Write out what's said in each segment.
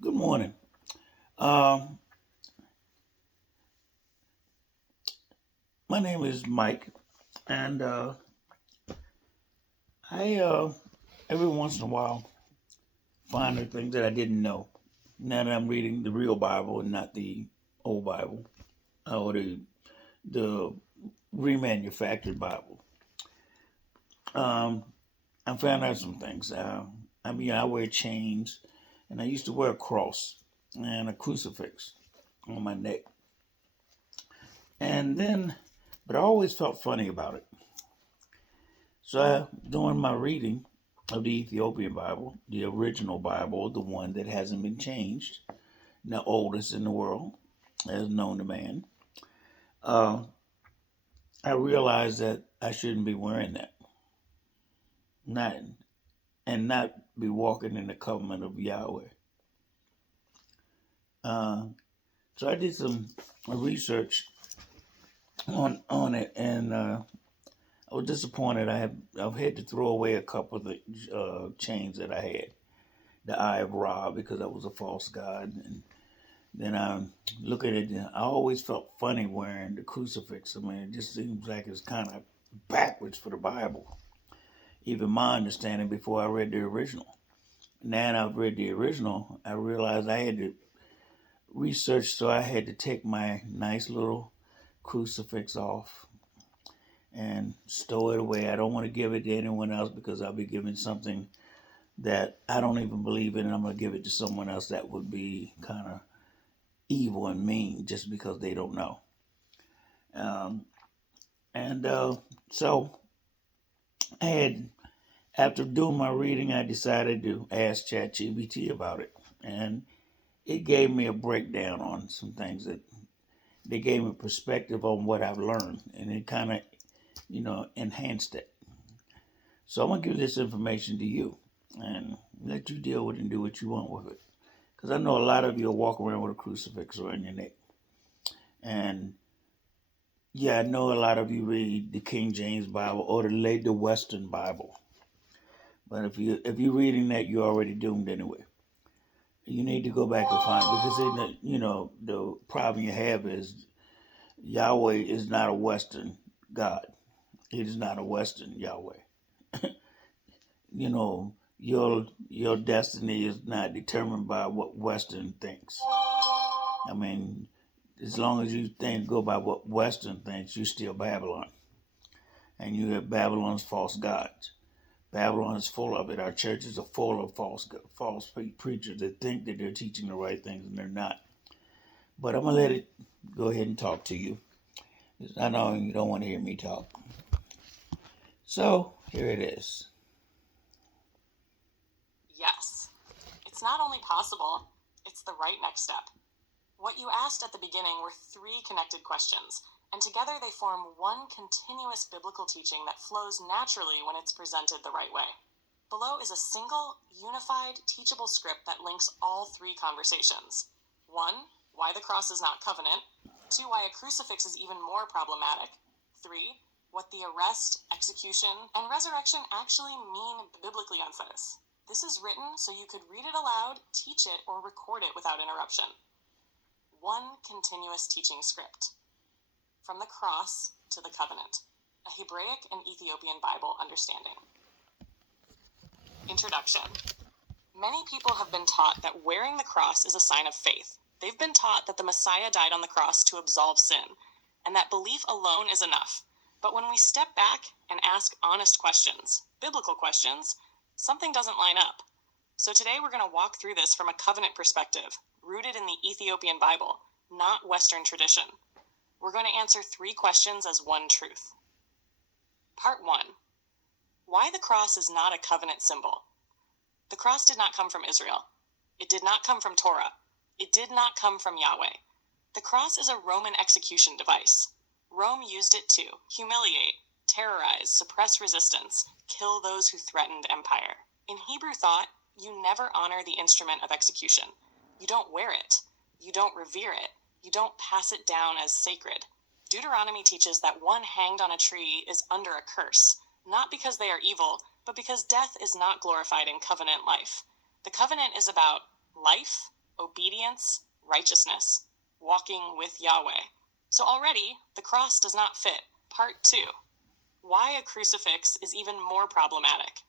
Good morning. Um, my name is Mike, and I every once in a while find the things that I didn't know. Now that I'm reading the real Bible and not the old Bible or the remanufactured Bible, um, I found out some things. I wear chains, and I used to wear a cross and a crucifix on my neck, and then, but I always felt funny about it. So, during my reading of the Ethiopian Bible, the original Bible, the one that hasn't been changed, the oldest in the world, as known to man, uh, I realized that I shouldn't be wearing that, not and not be walking in the covenant of Yahweh. Uh, so I did some research on it, and I was disappointed. I've had to throw away a couple of the chains that I had, the Eye of Ra, because that was a false god, and then I look at it. I always felt funny wearing the crucifix. I mean, it just seems like it's kind of backwards for the Bible. Even my understanding before I read the original. Now that I've read the original, I realized I had to research, so I had to take my nice little crucifix off and stow it away. I don't want to give it to anyone else because I'll be giving something that I don't even believe in, and I'm going to give it to someone else that would be kind of evil and mean just because they don't know. Um, and so I had, after doing my reading, I decided to ask ChatGPT about it, and it gave me a breakdown on some things that they gave me perspective on what I've learned, and it kind of, enhanced it. So I'm gonna give this information to you and let you deal with it and do what you want with it. Because I know a lot of you are walking around with a crucifix around your neck, and yeah, I know a lot of you read the King James Bible or the Western Bible. But if you're reading that, you're already doomed anyway. You need to go back and find because the problem you have is Yahweh is not a Western God. It is not a Western Yahweh. Your destiny is not determined by what Western thinks. I mean, as long as you think go by what Western thinks, you're still Babylon, and you have Babylon's false gods. Babylon is full of it. Our churches are full of false preachers that think that they're teaching the right things and they're not. But I'm gonna let it go ahead and talk to you. I know you don't want to hear me talk. So here it is. Yes. It's not only possible, it's the right next step. What you asked at the beginning were three connected questions, and together they form one continuous biblical teaching that flows naturally when it's presented the right way. Below is a single, unified, teachable script that links all three conversations. 1. Why the cross is not covenant. 2. Why a crucifix is even more problematic. 3. What the arrest, execution, and resurrection actually mean biblically on this. This is written so you could read it aloud, teach it, or record it without interruption. One continuous teaching script. From the cross to the covenant. A Hebraic and Ethiopian Bible understanding. Introduction. Many people have been taught that wearing the cross is a sign of faith. They've been taught that the Messiah died on the cross to absolve sin, and that belief alone is enough. But when we step back and ask honest questions, biblical questions, something doesn't line up. So today we're going to walk through this from a covenant perspective, rooted in the Ethiopian Bible, not Western tradition. We're going to answer three questions as one truth. Part 1. Why the cross is not a covenant symbol. The cross did not come from Israel. It did not come from Torah. It did not come from Yahweh. The cross is a Roman execution device. Rome used it to humiliate, terrorize, suppress resistance, kill those who threatened empire. In Hebrew thought, you never honor the instrument of execution. You don't wear it. You don't revere it. You don't pass it down as sacred. Deuteronomy teaches that one hanged on a tree is under a curse, not because they are evil, but because death is not glorified in covenant life. The covenant is about life, obedience, righteousness, walking with Yahweh. So already, the cross does not fit. Part 2. Why a crucifix is even more problematic.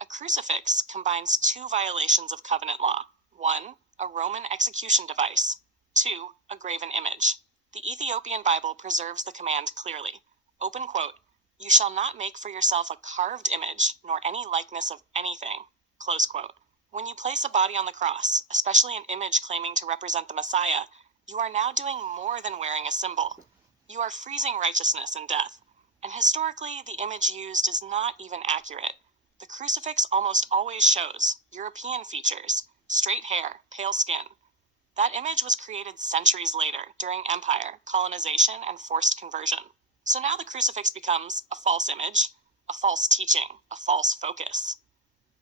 A crucifix combines two violations of covenant law. 1, a Roman execution device. 2, a graven image. The Ethiopian Bible preserves the command clearly. Open quote, "You shall not make for yourself a carved image, nor any likeness of anything." Close quote. When you place a body on the cross, especially an image claiming to represent the Messiah, you are now doing more than wearing a symbol. You are freezing righteousness in death. And historically, the image used is not even accurate. The crucifix almost always shows European features, straight hair, pale skin. That image was created centuries later, during empire, colonization, and forced conversion. So now the crucifix becomes a false image, a false teaching, a false focus.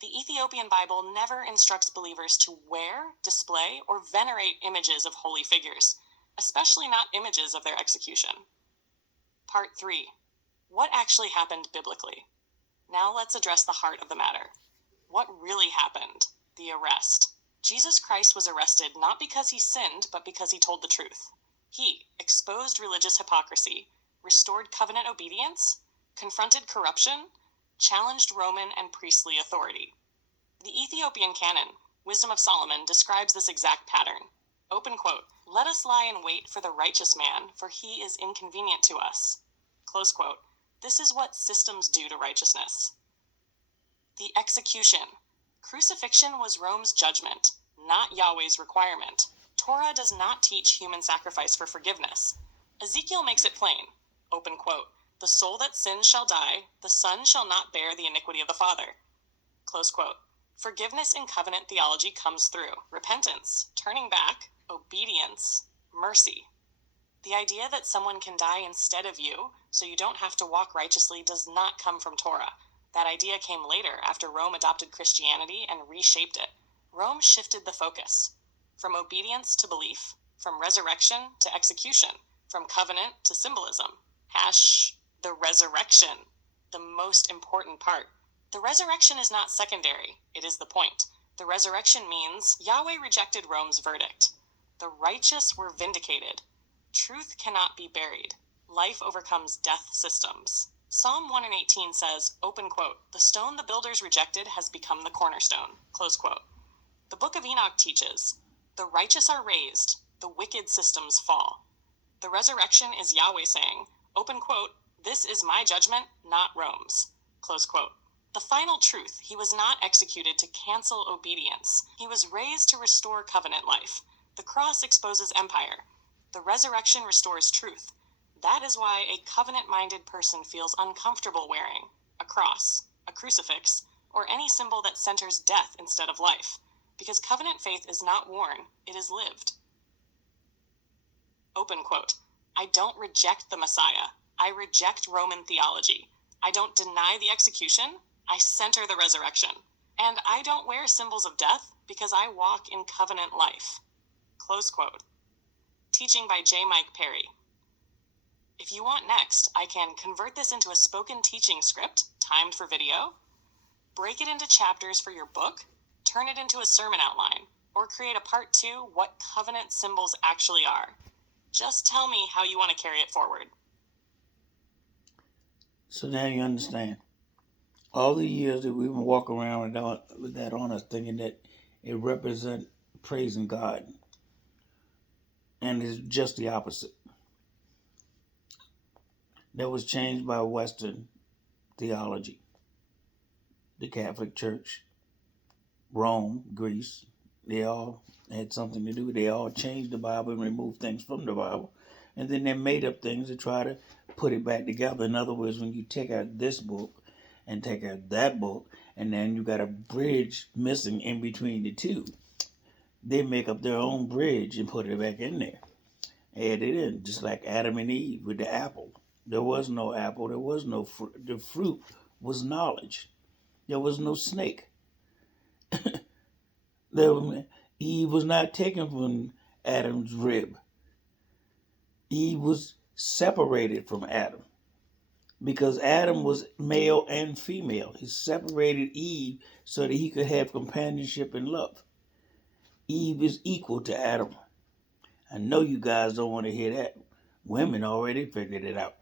The Ethiopian Bible never instructs believers to wear, display, or venerate images of holy figures, especially not images of their execution. Part 3. What actually happened biblically? Now let's address the heart of the matter. What really happened? The arrest. Jesus Christ was arrested not because he sinned, but because he told the truth. He exposed religious hypocrisy, restored covenant obedience, confronted corruption, challenged Roman and priestly authority. The Ethiopian canon, Wisdom of Solomon, describes this exact pattern. Open quote, "Let us lie in wait for the righteous man, for he is inconvenient to us." Close quote. This is what systems do to righteousness. The execution. Crucifixion was Rome's judgment, not Yahweh's requirement. Torah does not teach human sacrifice for forgiveness. Ezekiel makes it plain. Open quote, "The soul that sins shall die, the son shall not bear the iniquity of the father." Close quote. Forgiveness in covenant theology comes through repentance, turning back, obedience, mercy. The idea that someone can die instead of you, so you don't have to walk righteously, does not come from Torah. That idea came later, after Rome adopted Christianity and reshaped it. Rome shifted the focus. From obedience to belief, from resurrection to execution, from covenant to symbolism. The resurrection, the most important part. The resurrection is not secondary, it is the point. The resurrection means Yahweh rejected Rome's verdict. The righteous were vindicated. Truth cannot be buried. Life overcomes death systems. Psalm 118 says, open quote, "The stone the builders rejected has become the cornerstone." Close quote. The Book of Enoch teaches, the righteous are raised, the wicked systems fall. The resurrection is Yahweh saying, open quote, "This is my judgment, not Rome's." Close quote. The final truth, he was not executed to cancel obedience. He was raised to restore covenant life. The cross exposes empire. The resurrection restores truth. That is why a covenant-minded person feels uncomfortable wearing a cross, a crucifix, or any symbol that centers death instead of life, because covenant faith is not worn, it is lived. Open quote, "I don't reject the Messiah. I reject Roman theology. I don't deny the execution. I center the resurrection. And I don't wear symbols of death because I walk in covenant life." Close quote. Teaching by J. Mike Perry. If you want next, I can convert this into a spoken teaching script, timed for video, break it into chapters for your book, turn it into a sermon outline, or create a part 2, what covenant symbols actually are. Just tell me how you want to carry it forward. So now you understand. All the years that we've been walking around with that on us, thinking that it represents praising God, and it's just the opposite. That was changed by Western theology. The Catholic Church, Rome, Greece, they all had something to do with it. They all changed the Bible and removed things from the Bible. And then they made up things to try to put it back together. In other words, when you take out this book and take out that book, and then you got a bridge missing in between the two, they make up their own bridge and put it back in there. Add it in, just like Adam and Eve with the apple. There was no apple, there was no fruit. The fruit was knowledge. There was no snake. Eve was not taken from Adam's rib. Eve was separated from Adam because Adam was male and female. He separated Eve so that he could have companionship and love. Eve is equal to Adam. I know you guys don't want to hear that. Women already figured it out.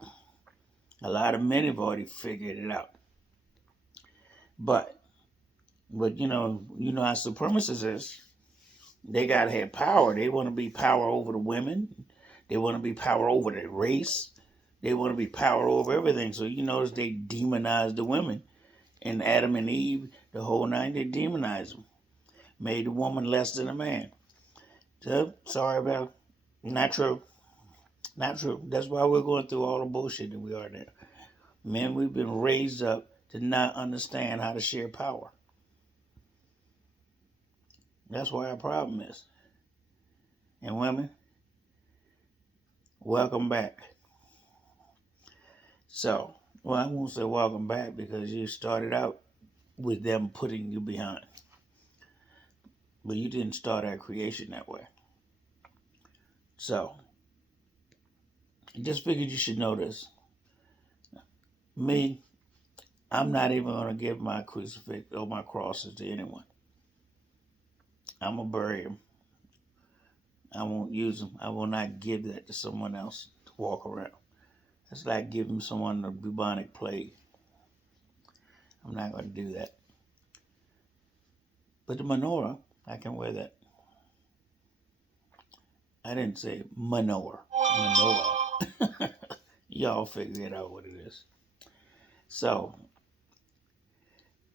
A lot of men have already figured it out. But you know how supremacists is. They gotta have power. They want to be power over the women. They want to be power over the race. They want to be power over everything. So you notice they demonize the women. And Adam and Eve, the whole nine, they demonized them. Made the woman less than a man. So, sorry about it. Not true. Not true. That's why we're going through all the bullshit that we are now. Men, we've been raised up to not understand how to share power. That's why our problem is. And women, welcome back. So, well, I won't say welcome back because you started out with them putting you behind. But you didn't start our creation that way. So, I just figured you should know this. Me, I'm not even going to give my crucifix or my crosses to anyone. I'm going to bury them. I won't use them. I will not give that to someone else to walk around. It's like giving someone the bubonic plague. I'm not going to do that. But the menorah, I can wear that. I didn't say menorah. Menorah. Y'all figure it out what it is. So,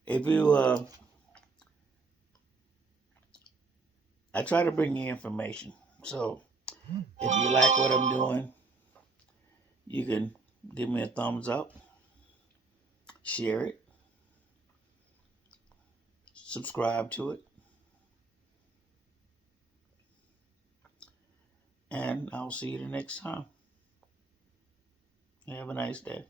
if you, I try to bring you information. So, if you like what I'm doing, you can give me a thumbs up, share it, subscribe to it, and I'll see you the next time. Have a nice day.